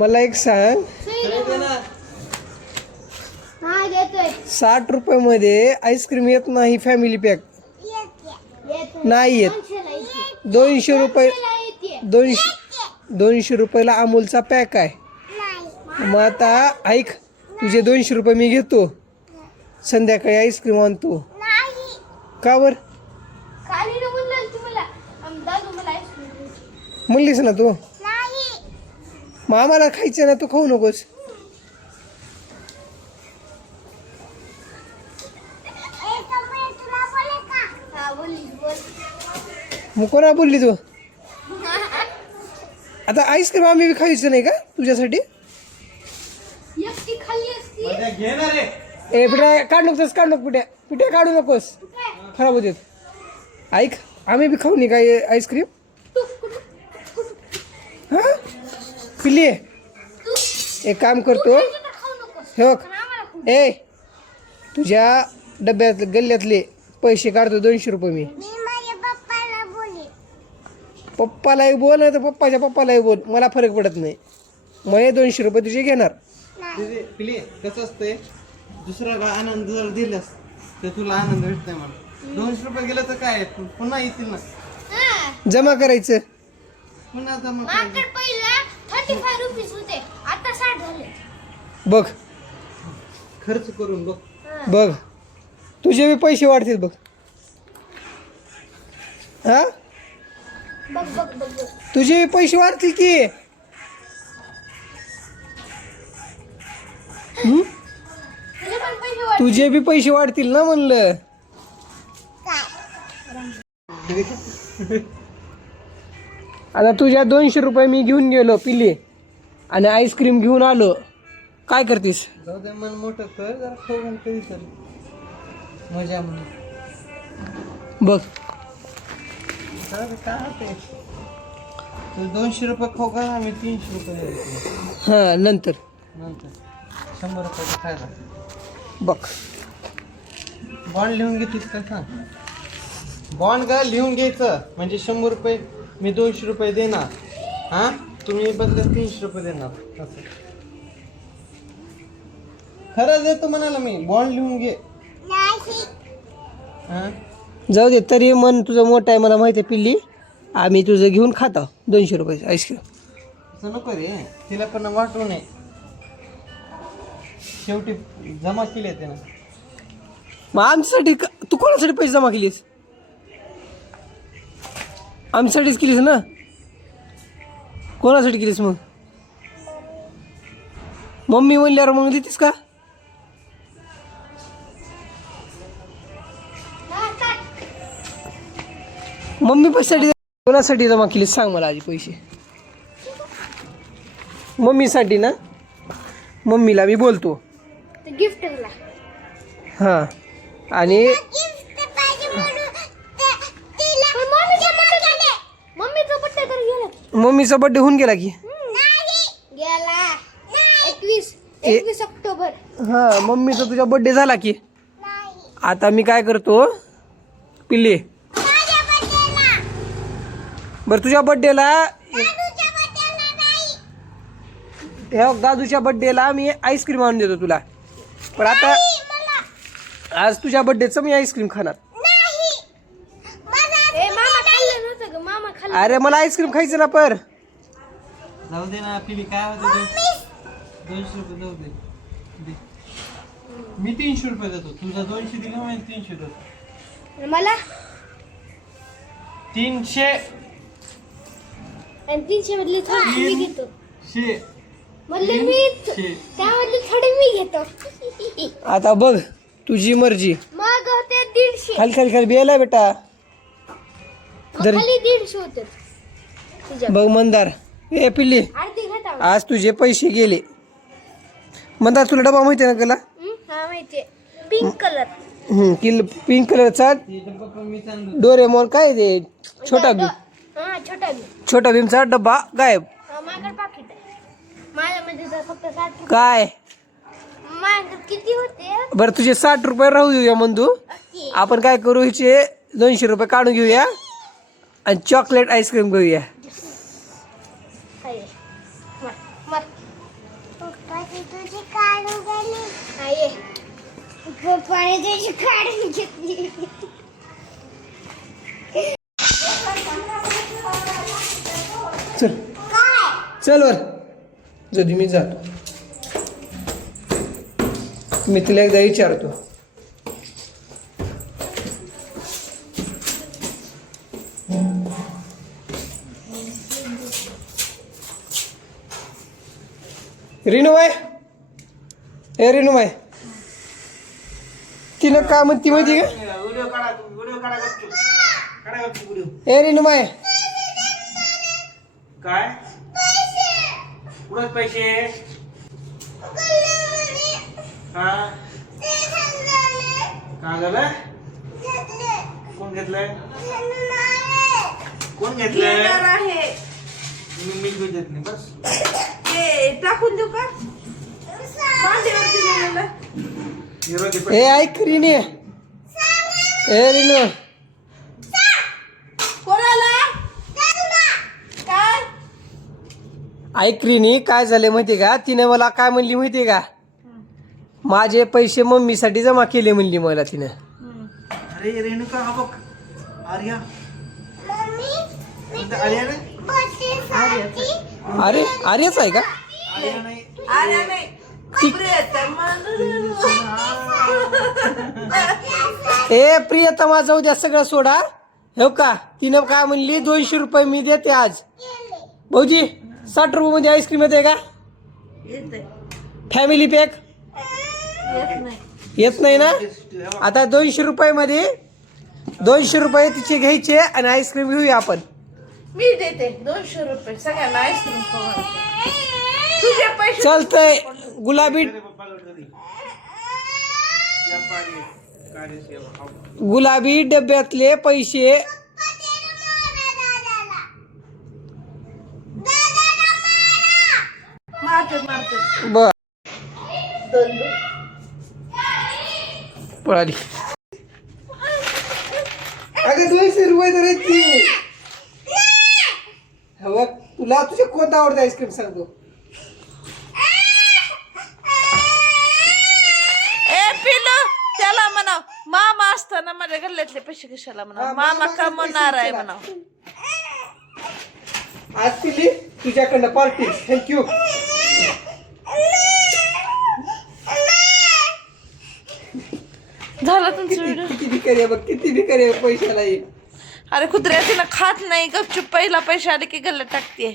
मला एक सांग, 60 रुपयामध्ये आईस्क्रीम येत नाही फॅमिली पॅक? नाही येत. 200 रुपये 200 रुपयाला अमूलचा पॅक आहे. मग आता ऐक, तुझे 200 रुपये मी घेतो, संध्याकाळी आईस्क्रीम आणतो. का बर म्हणलीस ना तू? मग आम्हाला खायचं ना, तू खाऊ नकोस. मग कोणा बोलली तू? आता आईस्क्रीम आम्ही बी खायचं नाही का तुझ्यासाठी? ए पिट्या काढू नकोस, काढू नको पिट्या, पिट्या काढू नकोस, खराब होते. ऐक, आम्ही बी खाऊ नाही काय आईस्क्रीम? हा पिल्ली, एक काम करतो, हे बघ, ए तुझ्या डब्यात गल्ल्यातले पैसे काढतो, 200 रुपये मी. पप्पालाही बोल, नाही तर पप्पाच्या पप्पालाही बोल, मला फरक पडत नाही. मग 200 रुपये तुझे घेणार. पिली कसं असतंय, दुसरा आनंद जर दिलास तर तुला आनंद भेटत नाही. मला 200 रुपये गेलं तर काय, पुन्हा येतील ना. जमा करायचं, पुन्हा जमा बघ, खर्च करून बघ. बघ तुझे बी पैसे वाढतील बघ. हा तुझे बी पैसे वाढतील की. तुझे बी पैसे वाढतील ना म्हणलं. आता तुझ्या 200 रुपये मी घेऊन गेलो पिल्ली, आणि आईस्क्रीम घेऊन आलो, काय करतीस? जाऊ दे, मन मोठं कर जरा, खाऊ घाल कधी तर मजा म्हणून. बघ काय होते, तू 200 रुपये खाऊ का, आम्ही 300 रुपये देतो. हां नंतर 100 रुपये खायला. बघ बॉन्ड लिहून घेतलीस का सांग. बॉन्ड का लिहून घ्यायचं, म्हणजे 100 रुपये मी 200 रुपये देणार, हां तुम्ही बदल्यात 300 रुपये देणार. असं खरंच देतो म्हणाला मी, बॉन्ड लिहून घे. हां जाऊ दे, तरी मन तुझं मोठं आहे मला माहिती आहे पिल्ली. आम्ही तुझं घेऊन खातो 200 रुपयाचं आईस्क्रीम. असं नको रे, तिला पण वाटू नये, शेवटी जमा केले ते ना. मग आमच्यासाठी तू कोणासाठी पैसे जमा केलीस? आमच्यासाठीच केलीस ना. कोणासाठी केलीस मग? मम्मी म्हणल्यावर मग देतीस का? मम्मी पैशासाठी कोणासाठी जमा केलीस सांग मला आधी पैसे. मम्मीसाठी ना, मम्मीला मी बोलतो गिफ्ट. हां, आणि मम्मीचा बर्थडे होऊन गेला की. गेला 21 ऑक्टोबर. हां, मम्मीचा तुझा बर्थडे झाला की. आता मी काय करतो पिल्ली, बरं तुझ्या बर्थडेला, दादूच्या बर्थडेला मी आईस्क्रीम आणून देतो तुला. पण आता आज तुझ्या बर्थडेचं मी आईस्क्रीम खाणार. अरे मला आईस्क्रीम खायचं ना. पर जाऊ दे ना पिली, काय होतं, 200 रुपये जाऊ दे. मी 300 रुपये देतो, तुझा 200 दिले म्हणजे 300 देतो. मला 300 आणि 300 मधली थोडी मी घेतो. 300 मधले मी त्यामधली थोडी मी घेतो. आता बघ तुझी मर्जी. मग होते 150. खाली खाली खाली बियाला बेटा. खाली 150 होते. बघ मंदार, ए पिल्ली, अर्धी घेता. आज तुझे पैसे गेले. मंदार तुला डबा माहिती आहे ना कला? हा माहितीये, पिंक कलर. पिंक कलरचा डोरेमोन, काय ते छोटा भीम. हा छोटा भीम. छोटा भीमचा डब्बा गायब. माझ्याकडे पाकिट आहे. माझ्यामध्ये जर फक्त 60 रुपये. काय माझ्याकडे किती होते? बरं तुझे 60 रुपये राहू देऊया मंदू. आपण काय करू, हिचे 200 रुपये काढून घेऊया आणि चॉकलेट आईस्क्रीम घेऊया. मर. आहे पप्पाने तुझी काढून घेतली चल चल वर जदी मी जातो. मी तिला एकदा विचारतो. रिनूबाई, ए रिनूबाई, तिनं काय म्हणती माहिती का? ए रिनूबाई, काय कुठं पैसे? हा काय झालं? कोण घेतलंय? कोण घेतलंय? आहे मी देत नाही बस. ते टाकून देऊ का भांडीवरती नेलेलं? हिरो दे ए ऐक रिने, ए रिनू, कोणाला काय ऐक रिनी, काय झाले माहिती का? तिने मला काय म्हणली माहिती का? माझे पैसे मम्मीसाठी जमा केले म्हणली मला तिने. अरे रेणुका हा बघ आर्या. आर्या रे? अरे अरेच आहे का? आर्या नाही. आल्या नाही प्रियतमा. ए प्रियतमा जाऊ द्या, सगळं सोडा. हो का, तिनं काय म्हणली 200 रुपये मी देते आज. भाऊजी 60 रुपये मध्ये आईस्क्रीम येते का? येते फॅमिली पॅक येत नाही. येत नाही ना? आता 200 रुपये मध्ये 200 रुपये तिचे घ्यायचे आणि आईस्क्रीम घेऊया आपण. मी देते 200 रुपये सगळ्यांना आईस्क्रीम खाऊ. तुझे पैसे चालतंय. गुलाबी गुलाबी डब्यातले पैसे मारते बर दोन पळाली. अगं 200 रुपये तर आहेत की. बघ तुला तुझे कोणता आवडतं आईस्क्रीम सांगतो. ए पिलू त्याला म्हणाव मामा असताना माझ्या गल्ल्यातले पैसे कशाला म्हणाव. मामा कमवणार आहे म्हणाव. आज पिली तुझ्याकडनं पार्टी. थँक्यू. झाला तुमचं व्हिडिओ. किती भिकारी आहे बघ, किती भिकारी आहे पैशाला. अरे कुत्र्या तिला खात नाही गपचूप पहिला पैसे आले की गल्ल्यात टाकते.